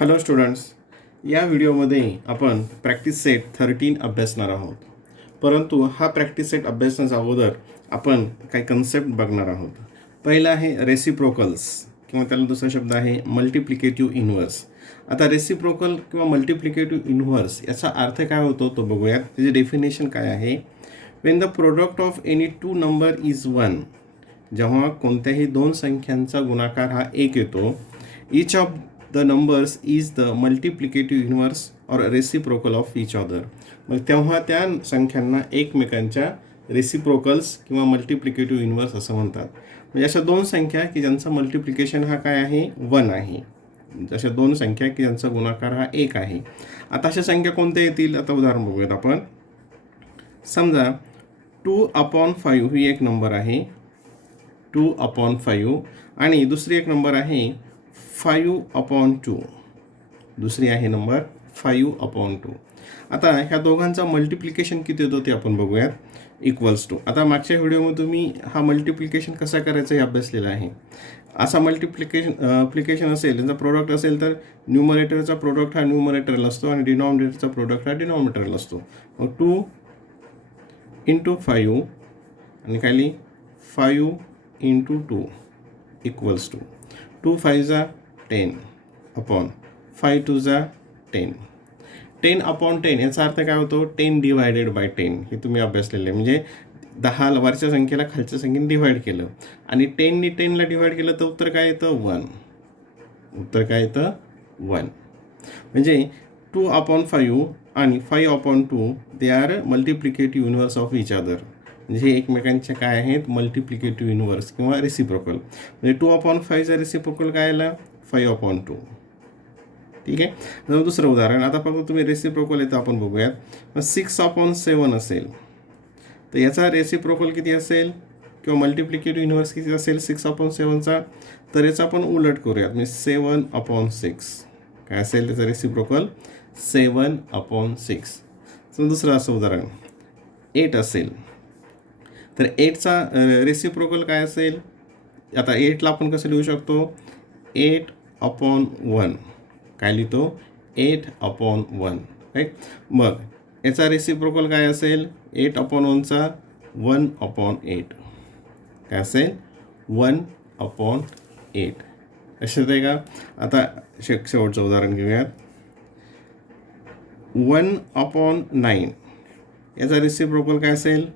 Hello students, या व्हिडिओमध्ये आपण प्रॅक्टिस सेट 13 अभ्यासणार आहोत. परंतु हा प्रॅक्टिस सेट अभ्यासण्याच्या अगोदर आपण काही कन्सेप्ट बघणार आहोत. पहिला आहे रेसिप्रोकल्स किंवा त्याला दुसरा शब्द आहे मल्टिप्लिकेटिव्ह इन्व्हर्स. आता रेसिप्रोकल किंवा मल्टिप्लिकेटिव्ह इन्व्हर्स याचा अर्थ काय होतो तो बघूयात. त्याची डेफिनेशन काय आहे. Wien the product of any two number is 1, जेव्हा कोणत्याही दोन संख्यांचा गुणाकार हा 1 येतो, each of the numbers is the multiplicative inverse or reciprocal of each other. मग तेव्हा त्या संख्यांना एकमेकांच्या रेसिप्रोकल्स किंवा मल्टिप्लिकेटिव्ह इन्व्हर्स असं म्हणतात. म्हणजे अशा दोन संख्या की ज्यांचा मल्टिप्लिकेशन हा काय आहे 1 आहे, अशा दोन संख्या की ज्यांचा गुणाकार हा 1 आहे. आता अशा संख्या कोणत्या येतील, आता उदाहरण बघूयात आपण. समजा 2/5 ही एक नंबर आहे, 2/5, आणि दुसरी एक नंबर आहे 5/2, दुसरी आहे नंबर 5/2. आता ह्या दोघांचा मल्टिप्लिकेशन किती होतो ते आपण बघूयात. इक्वल्स टू, आता मागच्या व्हिडिओमध्ये तुम्ही हा मल्टिप्लिकेशन कसा करायचा हे अभ्यासलेला आहे. असा मल्टिप्लिकेशन असेल, त्यांचा प्रोडक्ट असेल तर न्यूमरेटरचा प्रोडक्ट हा न्यूमरेटरला असतो आणि डिनॉमिनेटरचा प्रोडक्ट हा डिनॉमिनेटरला असतो. मग 2 × 5 आणि खाली 5 × 2 इक्वल्स टू 2 5 जा 10 अपॉन 5 2 जा 10. 10/10 याचा अर्थ काय होतो, 10 डिवायडेड बाय 10. हे तुम्ही अभ्यासलेले, म्हणजे 10 वरच्या संख्येला खालच्या संख्येने डिवाइड केलं आणि 10 ने 10ला डिवाइड केलं तर उत्तर काय येतं 1. उत्तर काय येतं 1. म्हणजे 2/5 आणि 5/2 they are multiplicative inverse of each other. म्हणजे हे एकमेकांच्या काय आहेत मल्टिप्लिकेटिव्ह इन्व्हर्स किंवा रेसिप्रोकल. म्हणजे 2/5चा रेसिप्रोकल काय आला 5/2. ठीक आहे. तर दुसरं उदाहरण, आता फक्त तुम्ही रेसिप्रोकल येतं आपण बघूयात. मग 6/7 असेल तर याचा रेसिप्रोकल किती असेल किंवा मल्टिप्लिकेटिव्ह इन्व्हर्स किती असेल 6/7चा. तर याचा आपण उलट करूयात, म्हणजे 7/6 काय असेल त्याचा रेसिप्रोकल 7/6. तर दुसरं असं उदाहरण 8 असेल तर 8चा रेसिप्रोकल काय असेल. आता 8ला आपण कसं लिहू शकतो 8/1 काय लिहितो 8/1 राईट. मग याचा रेसिप्रोकल काय असेल 8/1चा 1/8 काय असेल 1/8. लक्षात आहे का. आता शेवटचं उदाहरण घेऊयात. 1/9 याचा रेसिप्रोकल काय असेल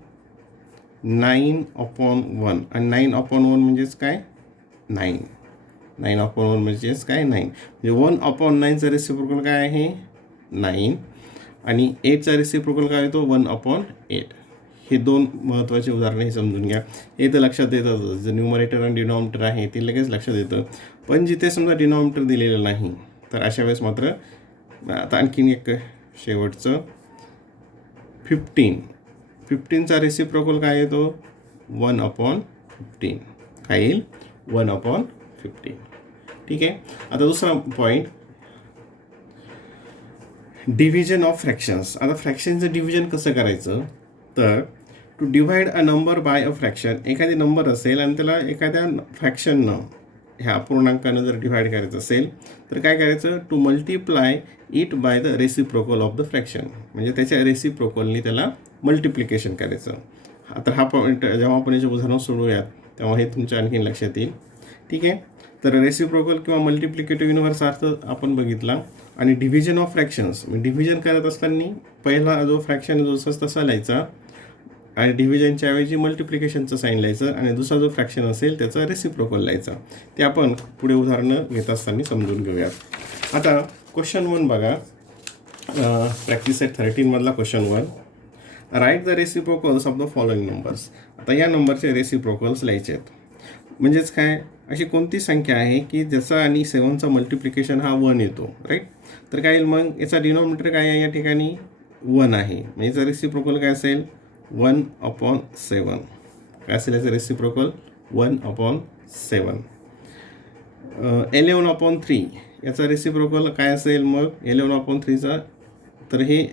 9/1 आणि 9/1 म्हणजेच काय 9. 9/1 म्हणजेच काय 9. म्हणजे 1/9चा रेसिप्रोकल काय आहे 9 आणि 8चा रेसिप्रोकल काय येतो 1/8. हे दोन महत्त्वाचे उदाहरणे हे समजून घ्या. हे तर लक्षात येतं, जे न्यूमरेटर आणि डिनॉमिनेटर आहे ते लगेच लक्षात येतं. पण जिथे समजा डिनॉमिनेटर दिलेलं नाही तर अशा वेळेस मात्र. आता आणखीन एक शेवटचं 15चा रेसिप्रोकल काय येतो 1/15 काय येईल 1/15. ठीक आहे. आता दुसरा पॉईंट डिव्हिजन ऑफ फ्रॅक्शन्स. आता फ्रॅक्शनचं डिव्हिजन कसं करायचं तर to divide a number by a fraction. एखादी नंबर असेल आणि त्याला एखाद्या फ्रॅक्शननं ह्या अपूर्णांकानं जर डिव्हाइड करायचं असेल तर काय करायचं to multiply it by the reciprocal of the fraction. म्हणजे त्याच्या रेसिप्रोकलनी त्याला मल्टिप्लिकेशन करायचं. तर हा पॉईंट जेव्हा आपण याचे उदाहरण सोडवूयात तेव्हा हे तुमच्या आणखीन लक्षात येईल. ठीक आहे. तर रेसिप्रोकल किंवा मल्टिप्लिकेटिव्ह इन्व्हर्स अर्थ आपण बघितला. आणि डिव्हिजन ऑफ फ्रॅक्शन्स, डिव्हिजन करत असताना पहिला जो फ्रॅक्शन जो तसा लिहायचा आणि डिव्हिजनच्या ऐवजी मल्टिप्लिकेशनचं साईन लिहायचं आणि दुसरा जो फ्रॅक्शन असेल त्याचा रेसिप्रोकल लिहायचा. ते आपण पुढे उदाहरणं घेत असताना समजून घेऊयात. आता क्वेश्चन 1 बघा. प्रॅक्टिस सेट 13 मधला question 1. Write the reciprocals of the following numbers. आता या नंबरचे रेसिप्रोकल्स लिहायचे आहेत. म्हणजेच काय, अशी कोणती संख्या आहे की ज्याचा आणि 7चा मल्टिप्लिकेशन हा 1 येतो राईट. तर काय येईल मग याचा डिनॉमिनेटर काय आहे या ठिकाणी 1 आहे. म्हणजे याचा रेसिप्रोकल काय असेल 1/7. काय असेल याचं रेसिप्रोकल 1/7. 11/3 याचा रेसिप्रोकल काय असेल मग 11/3चा. तर हे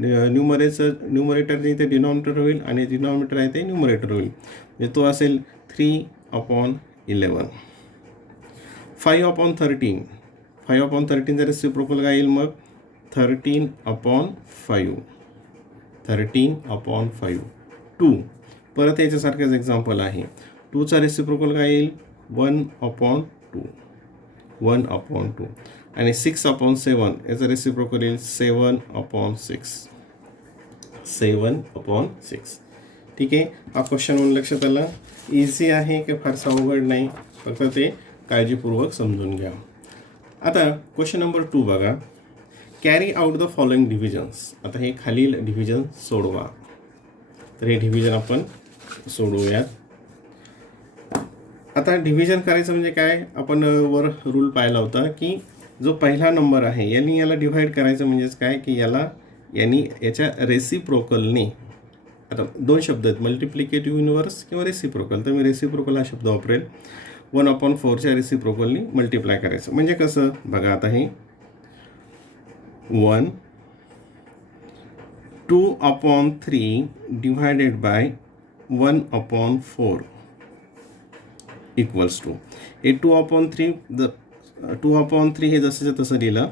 न्यूमरेटर जे ते डिनॉमिनेटर होईल आणि डिनॉमिनेटर आहे ते न्यूमरेटर होईल. म्हणजे तो असेल 3/11. 5/13 5/13चा रेसिप्रोकल काय येईल मग 13/5. 13/5. 2 परत याच्यासारखंच एक्झाम्पल आहे. 2चा रेसिप्रोकल काय येईल 1/2. 1/2 आणि 6/7 याचा रेसिप्रोकल येईल 7/6. 7/6. ठीक आहे. हा क्वेश्चन म्हणून लक्षात आला. इझी आहे की फारसा अवघड नाही, फक्त ते काळजीपूर्वक समजून घ्या. आता क्वेश्चन नंबर 2 बघा. Carry out the following divisions. आता हे खालील डिव्हिजन सोडवा. तर हे डिव्हिजन आपण सोडवूयात. आता डिव्हिजन करायचं म्हणजे काय, आपण वर रूल पाहिला होता की जो पहिला नंबर आहे यांनी याला डिव्हाइड करायचं म्हणजेच काय की यांनी याच्या रेसिप्रोकलने, आता दोन शब्द आहेत मल्टिप्लिकेटिव्ह इन्व्हर्स किंवा रेसिप्रोकल, तर मी रेसिप्रोकल हा शब्द वापरेल. 1/4च्या रेसिप्रोकलनी मल्टिप्लाय करायचं. म्हणजे कसं बघा, आता हे 1 2/3 डिवायडेड बाय 1/4 इक्वल्स टू हे 2/3 हे जसंच्या तसं लिहिलं.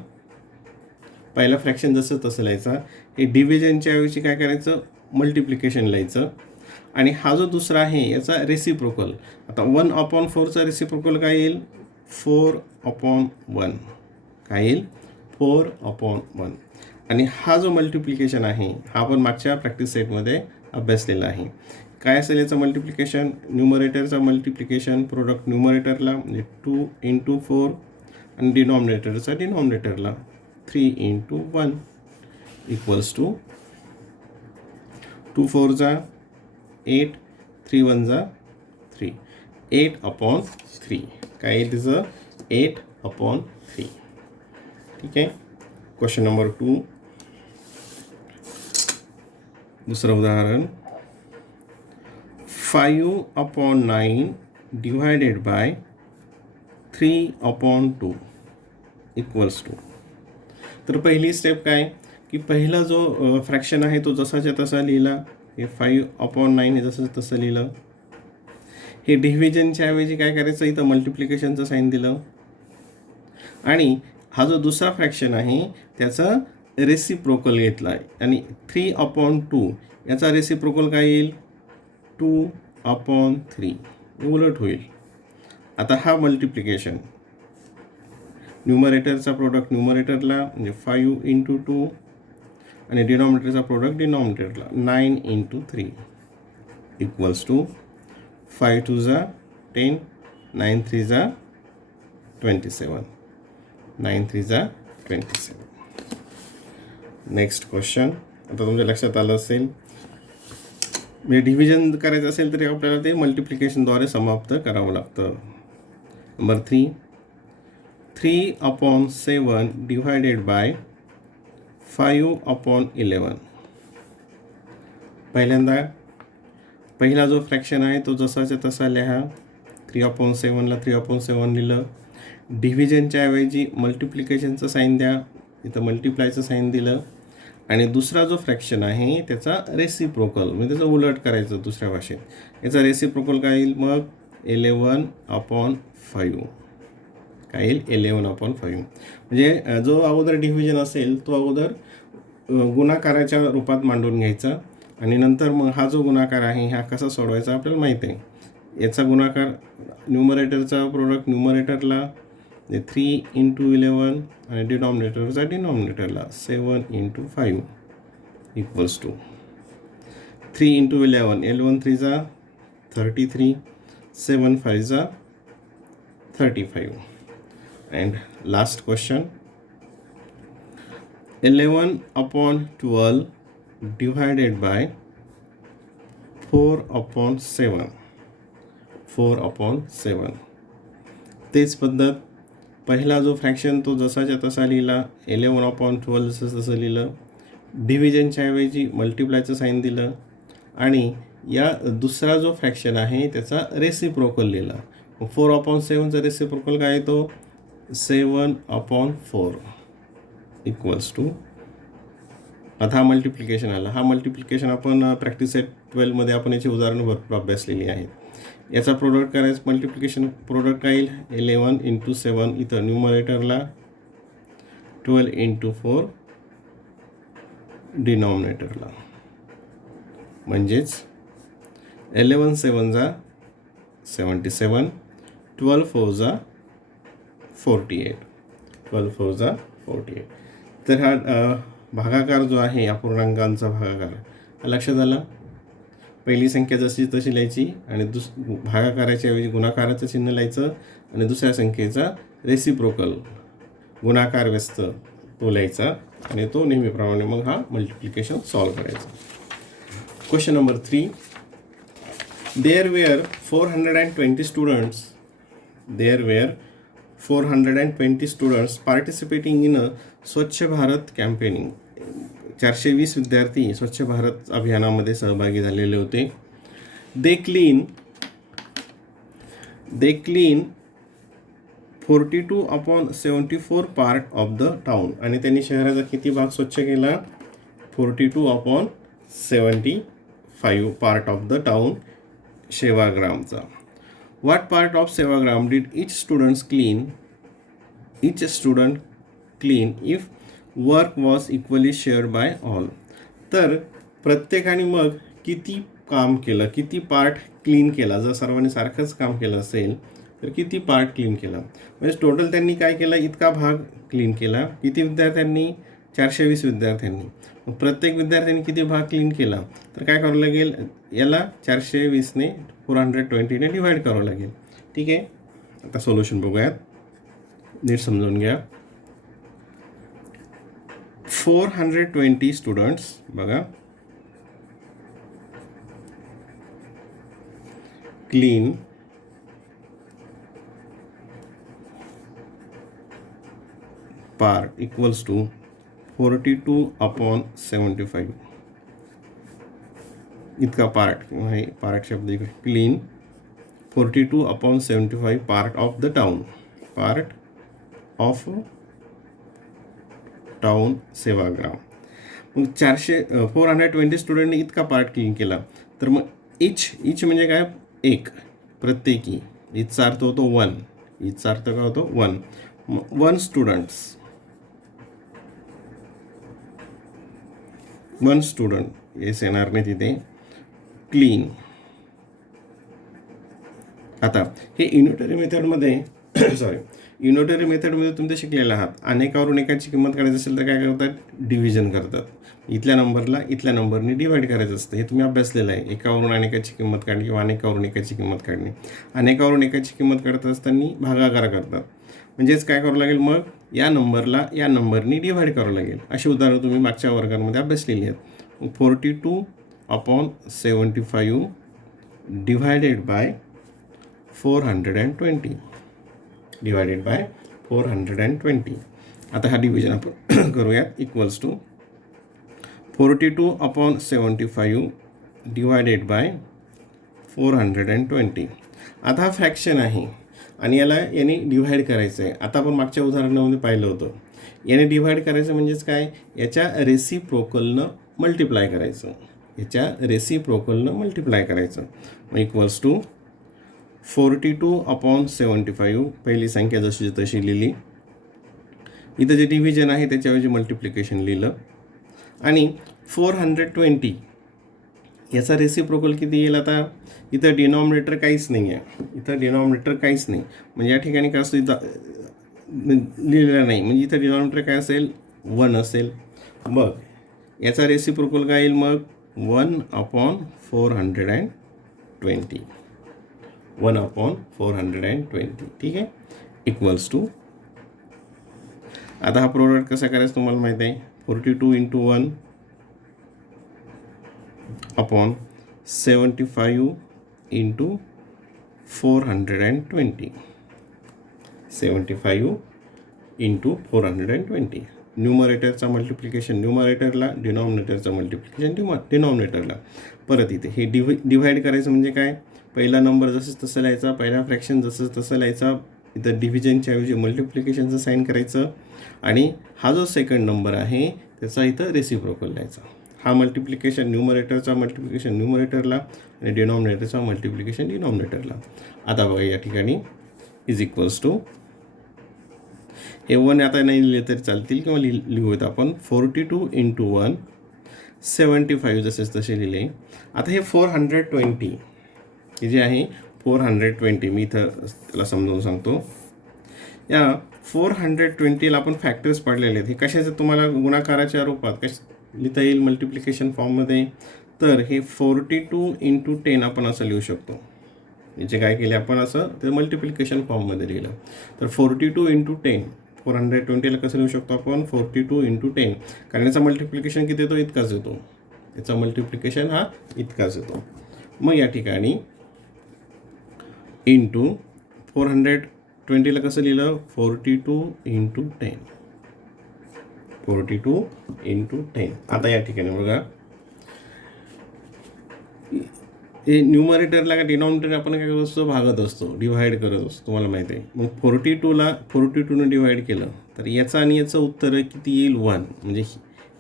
पहिला फ्रॅक्शन जसं तसं लिहायचा. हे डिव्हिजनच्या ऐवजी काय करायचं मल्टिप्लिकेशन लिहायचं. आणि हा जो दुसरा आहे याचा रेसिप्रोकल, आता 1/4चा रेसिप्रोकल काय येईल 4/1. काय येईल 4/1. आणि हा जो मल्टिप्लिकेशन आहे हा आपण मागच्या प्रॅक्टिस सेटमध्ये अभ्यासलेला आहे. काय असेल याचं मल्टिप्लिकेशन, न्यूमरेटरचा मल्टिप्लिकेशन प्रोडक्ट न्यूमरेटरला म्हणजे 2 × 4 आणि डिनॉमिनेटरचा डिनॉमिनेटरला 3 × 1 इक्वल्स टू 2 4 जा 8, 3 1 जा 3, 8/3. काय येईल तिचं 8/3. ठीक आहे. क्वेश्चन नंबर 2 दुसरं उदाहरण. 5/9 डिवायडेड बाय 3/2 इक्वल्स टू. तर पहिली स्टेप काय की पहिला जो फ्रॅक्शन आहे तो जसाच्या तसा लिहिला. हे 5/9 हे जसं तसं लिहिलं. हे डिव्हिजनच्या ऐवजी काय करायचं इथं मल्टिप्लिकेशनचं साईन दिलं. आणि हा जो दुसरा फ्रॅक्शन आहे त्याचा रेसिप्रोकल घेतला आहे. आणि 3/2 याचा रेसिप्रोकल काय येईल 2/3. उलट होईल. आता हा मल्टिप्लिकेशन न्यूमरेटरचा प्रोडक्ट न्यूमरेटरला म्हणजे 5 × 2 आणि डिनॉमिनेटरचा प्रोडक्ट डिनॉमिनेटरला 9 × 3 इक्वल्स टू 5 2 जा 10, 9 3 जा 27, 9 3 जा 27. Next question. आता तुमच्या लक्षात आलं असेल म्हणजे डिव्हिजन करायचं असेल तरी आपल्याला ते मल्टिप्लिकेशनद्वारे समाप्त करावं लागतं. Number 3 3/7 divided by 5/11. पहिला जो फ्रॅक्शन आहे तो जसाच्या तसा लिहा. 3/7ला 3/7 लिहिलं. डिव्हिजनच्या ऐवजी मल्टिप्लिकेशनचं साईन द्या. इथं मल्टिप्लायचं साईन दिलं. आणि दुसरा जो फ्रॅक्शन आहे त्याचा रेसिप्रोकल म्हणजे त्याचं उलट करायचं दुसऱ्या भाषेत. याचा रेसिप्रोकल काय येईल मग 11/5. काय येईल 11/5. म्हणजे जो अगोदर डिव्हिजन असेल तो अगोदर गुणाकाराच्या रूपात मांडून घ्यायचा. आणि नंतर मग हा जो गुणाकार आहे हा कसा सोडवायचा आपल्याला माहिती आहे. याचा गुणाकार न्यूमरेटरचा प्रोडक्ट न्यूमरेटरला 3 × 11 आणि डिनॉमिनेटरचा डिनॉमिनेटरला 7 × 5 इक्वल्स टू 3 × 11, 11 3 जा 33, 7 5 जा 35. And last question. 11/12 divided by 4/7. 4/7. तेच पद्धत. पहिला जो फ्रॅक्शन तो जसाच्या तसा लिहिला. 11/12 जसं तसं लिहिलं. डिव्हिजनच्या ऐवजी मल्टिप्लायचं साईन दिलं. आणि या दुसरा जो फ्रॅक्शन आहे त्याचा रेसिप्रोकल लिहिला. 4/7चा रेसिप्रोकल काय येतो 7/4 इक्वल्स टू. आता हा मल्टिप्लिकेशन आला. हा मल्टिप्लिकेशन आपण प्रॅक्टिस सेट 12मध्ये आपण याची उदाहरणं भरपूर अभ्यासलेली आहेत. याचा प्रोडक्ट करायचं मल्टिप्लिकेशन प्रोडक्ट काय येईल 11 × 7 इथं न्यूमरेटरला 12 इंटू 4 डिनॉमिनेटरला, म्हणजेच 11 7 जा 77, 12 4 जा 48, 12 4 जा 48. तर हा भागाकार जो आहे अपूर्णांकांचा भागाकार हा लक्षात आला. पहिली संख्या जशी तशी लिहायची आणि भागाकाराच्या ऐवजी गुणाकाराचं चिन्ह लिहायचं आणि दुसऱ्या संख्येचा रेसिप्रोकल गुणाकार व्यस्त तो लिहायचा आणि तो नेहमीप्रमाणे मग हा मल्टिप्लिकेशन सॉल्व्ह करायचा. Question number 3. There were 420 students. There were 420 students participating in a स्वच्छ भारत कॅम्पेनिंग. 420 विद्यार्थी स्वच्छ भारत अभियानामध्ये सहभागी झालेले होते. They clean 42/74 part of the town. आणि त्यांनी शहराचा किती भाग स्वच्छ केला? 42/75 पार्ट ऑफ द टाउन सेवाग्रामचा. What part of Sevagram did each student clean if work was equally shared by all? तर प्रत्येकाने मग किती काम केलं, किती पार्ट क्लीन केला? जर सर्वांनी सारखंच काम केलं असेल तर किती पार्ट क्लीन केला? म्हणजे टोटल त्यांनी काय केलं? इतका भाग क्लीन केला. किती विद्यार्थ्यांनी? 420 विद्यार्थ्यांनी. मग प्रत्येक विद्यार्थ्यांनी किती भाग क्लीन केला? तर काय करावं लागेल? याला 420ने 420ने डिवाईड करावं लागेल. ठीक आहे. आता सोल्युशन बघूयात, नीट समजून घ्या. 420 स्टुडंट्स बघा क्लीन पार्ट इक्वल्स टू 42/75 इतका पार्ट किंवा हे पार्ट शब्द इकडे clean 42/75 part of the town, part of town Sevagram. मग 420 स्टुडंटने इतका पार्ट क्लीन केला. तर मग इच म्हणजे काय? एक, प्रत्येकी. इचचा अर्थ होतो 1. इचचा अर्थ काय होतो? 1. 1 स्टुडंट येस येणार नाही तिथे. क्लीन. आता हे युनिटरी मेथडमध्ये युनिटरी मेथडमध्ये तुम्ही शिकलेला आहात. अनेकावरून एकाची किंमत काढायची असेल तर काय करतात? डिव्हिजन करतात. इथल्या नंबरला इथल्या नंबरने डिवाईड करायचं असतं. हे तुम्ही अभ्यासलेलं आहे. एकावरून अनेकाची किंमत काढणे किंवा अनेकावरून एकाची किंमत काढणे. अनेकावरून एकाची किंमत काढत असताना भागाकार करतात. म्हणजेच काय करावं लागेल? मग या नंबरला या नंबरने डिवाईड करावं लागेल. अशी उदाहरणं तुम्ही मागच्या वर्गांमध्ये अभ्यासलेली आहेत. 42/75 डिवायडेड बाय 420 डिवायडेड बाय 420. आता हा डिव्हिजन आपण करूयात. Equals to 42/75 divided by 420. आता हा फ्रॅक्शन आहे आणि याने डिव्हाइड करायचं आहे. आता आपण मागच्या उदाहरणामध्ये पाहिलं होतं. याने डिव्हाइड करायचं म्हणजेच काय? याच्या रेसिप्रोकलनं मल्टिप्लाय करायचं. मग इक्वल्स टू 42/75 पहिली संख्या जशी तशी लिहिली. इथं जे डिव्हिजन आहे त्याच्याऐवजी मल्टिप्लिकेशन लिहिलं. आणि 420 याचा रेसिप्रोकल किती येईल? आता इथं डिनॉमिनेटर काहीच नाही आहे. म्हणजे या ठिकाणी काय असतं? इथं लिहिलेलं नाही. म्हणजे इथं डिनॉमिनेटर काय असेल? 1 असेल. मग याचा रेसिप्रोकल काय येईल? मग 1/420. 1/420. ठीक आहे. इक्वल्स टू आता हा प्रोडक्ट कसा करायचा तुम्हाला माहिती आहे. 42 × 1/75 × 420. 75 × 420. न्यूमरेटरचा मल्टिप्लिकेशन न्यूमरेटरला, डिनॉमिनेटरचा मल्टिप्लिकेशन डिनॉमिनेटरला. परत इथे हे डिव्हाइड करायचं म्हणजे काय? पहिला नंबर जसंच तसं लिहायचा, पहिला फ्रॅक्शन जसंच तसं लिहायचा. इथं डिव्हिजनच्या ऐवजी मल्टिप्लिकेशनचं साईन करायचं आणि हा जो सेकंड नंबर आहे त्याचा इथं रेसिप्रोकल लिहायचा. हा मल्टिप्लिकेशन न्यूमरेटरचा मल्टिप्लिकेशन न्यूमरेटरला आणि डिनॉमिनेटरचा मल्टिप्लिकेशन डिनॉमिनेटरला. आता बघा या ठिकाणी इज इक्वल्स टू हे 1 आता नाही लिहिले तरी चालतील किंवा लिहूयात आपण 42 इंटू 1 75 जसेच तसे लिहिले. आता हे 420 हे जे आहे 420 मी इथं त्याला समजावून सांगतो. या 420ला आपण फॅक्टर्स पडलेले आहेत. हे कशाचं तुम्हाला गुणाकाराच्या रूपात लिहिता येईल मल्टिप्लिकेशन फॉर्ममध्ये. तर हे 42 इंटू 10 आपण असं लिहू शकतो. याचे काय केले आपण असं ते मल्टिप्लिकेशन फॉर्ममध्ये लिहिलं. तर 42 इंटू 10 420ला कसं लिहू शकतो आपण 42 इंटू 10 कारण याचा मल्टिप्लिकेशन किती येतो इतकाच येतो. याचा मल्टिप्लिकेशन हा इतकाच येतो. मग या ठिकाणी इंटू 420ला कसं लिहिलं 42 इंटू 10 42 इंटू 10. आता या ठिकाणी बघा हे न्यूमरेटरला का डिनॉमिनेटर आपण काय करत असतो भागत असतो डिव्हाइड करत असतो तुम्हाला माहिती आहे. मग 42ने डिव्हाइड केलं तर याचा आणि याचं उत्तर किती येईल 1. म्हणजे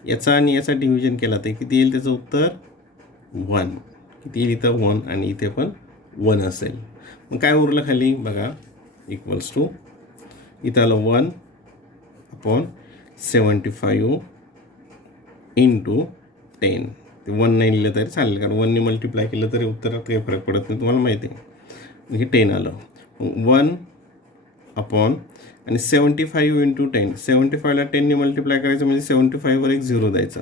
याचा आणि याचा डिव्हिजन केला तर किती येईल त्याचं उत्तर 1. किती येईल इथं 1 आणि इथे पण 1 असेल. मग काय उरलं खाली बघा इक्वल्स टू इथं आलं 1/75 इंटू 10. ते 1 नाही लिहिलं तरी चालेल कारण 1ने मल्टिप्लाय केलं तरी उत्तरात काही फरक पडत नाही तुम्हाला माहिती आहे. हे 10 आलं 1 आणि 75 इंटू 10 75ला 10ने मल्टिप्लाय करायचं म्हणजे 75वर एक 0 द्यायचा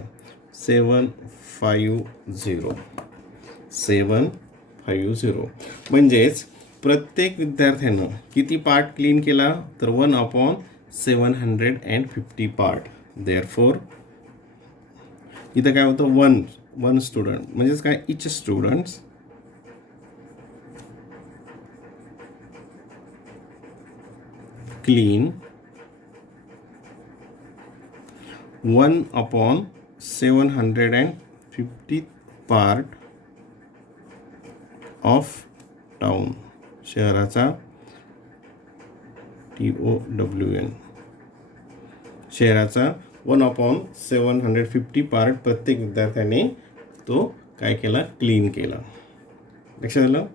750 म्हणजेच प्रत्येक विद्यार्थ्यानं किती पार्ट क्लीन केला तर 1/750 पार्ट. देअरफॉर इथं काय होतं 1 स्टुडंट म्हणजेच काय each students clean 1/750 part of town. शहराचा TOWN शहराचा 1/750 पार्ट प्रत्येक विद्यार्थ्याने तो काय केला क्लीन केला. लक्षात आलं.